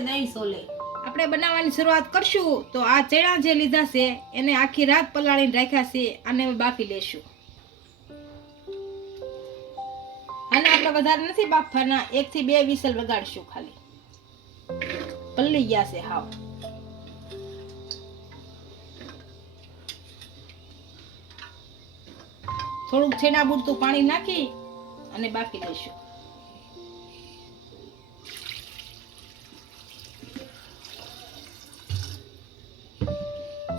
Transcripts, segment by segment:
આપણે સોલે. આપણે બનાવવાની શરૂઆત કરશું તો આ ચણા જે લીધા છે, એને આખી રાત પલાળીને રાખ્યા છે અને બાફી લેશું. અને આપણે વધારે નથી બાફવાના એક થી બે વિસલ વગાડશું ખાલી. પલ્લી ગયા છે હાવ. થોડુંક છેના બૂટતું પાણી નાખી અને બાફી લઈશું.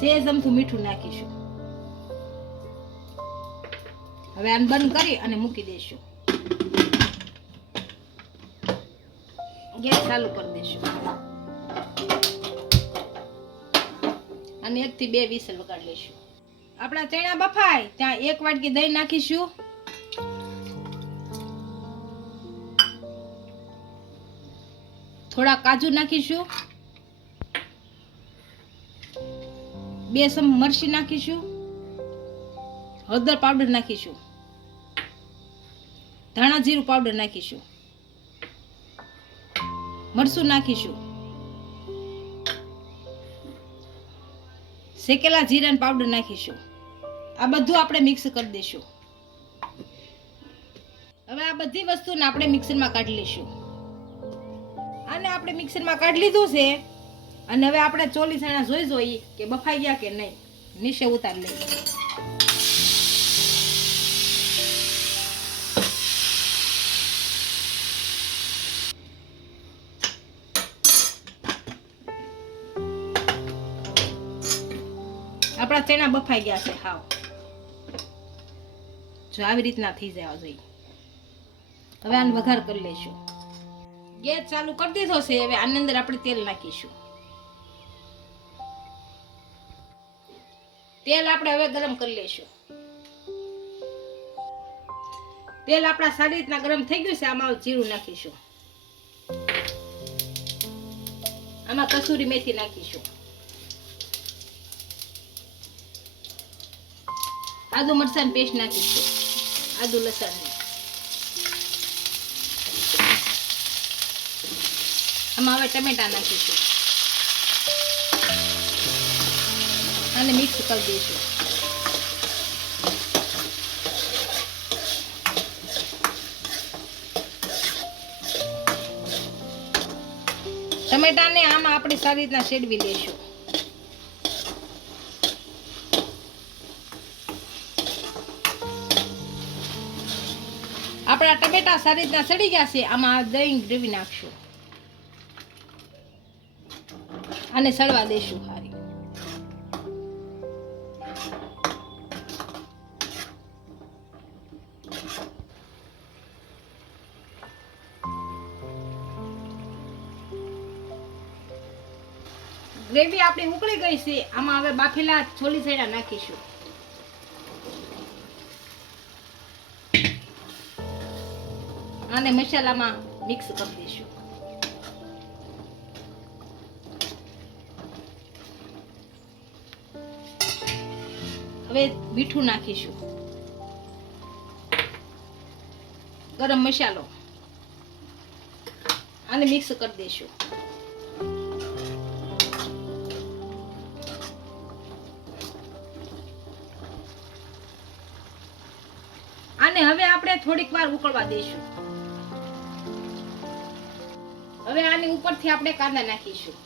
સેજ અમથું મીઠું નાખીશું. હવે આને બંધ કરી અને મૂકી દઈશું. ગેસ ચાલુ કરી દઈશું. અને એક થી બે વિસલ વગાડી લઈશું. આપણા ચણા બફાય, ત્યાં એક વાટકી દહીં નાખીશું. થોડા કાજુ નાખીશું. બે સમ મરચી નાખીશું. હળદર પાવડર નાખીશું. ધાણા જીરું પાવડર નાખીશું. મરચું નાખીશું. શેકેલા જીરાનો પાવડર નાખીશું. આ બધું આપણે મિક્સ કરી દઈશું. હવે આ બધી વસ્તુને આપણે મિક્સરમાં કાઢી લઈશું. આને આપણે મિક્સરમાં કાઢી લીધું છે. અને હવે આપણે ચોલી સાણા જોઈ જોઈએ કે બફાઈ ગયા કે નહીં. નીચે ઉતારી લઈએ. આપણા ચણા બફાઈ ગયા છે? હાવ. જો આવી રીતના થઈ જવા જોઈએ હવે આને વઘાર કરી લઈશું. ગેસ ચાલુ કરી દીધો છે, હવે આની અંદર આપણે તેલ નાખીશું. તેલ આપણે હવે ગરમ કરી લઈશું. તેલ આપણા સારી રીતના ગરમ થઈ ગયું છે, આમાં જીરું નાખીશું. આમાં કસૂરી મેથી નાખીશું. આદુ મરસાની પેસ્ટ નાખીશું. આદુ લસણની. આમાં હવે ટમેટા નાખીશું. અને મિક્સ કરી દઈશું. ટમેટાને આમાં આપણે સારી રીતના શેડવી લઈશું. આપણા ટમેટા સારી રીતના સડી ગયા છે, આમાં દહીં ગ્રેવી નાખશું. અને સળવા દઈશું હારી. ગ્રેવી આપણી ઉકળી ગઈ છે. આમાં હવે બાફેલા છોલી સૈડા નાખીશું. અને મસાલામાં મિક્સ કરી દઈશું. હવે મીઠું નાખીશું. ગરમ મસાલો. અને મિક્સ કરી દઈશું. અને હવે આપણે થોડીક વાર ઉકળવા દઈશું. હવે આની ઉપરથી આપણે કાંદા નાખીશું.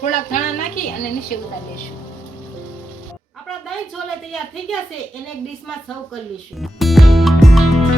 થોડાક ધાણા નાખી અને નીચે ઉતારી લેશું આપણા દહીં છોલે તૈયાર થઈ ગયા છે. એને એક ડીશમાં સર્વ કરી લઈશું.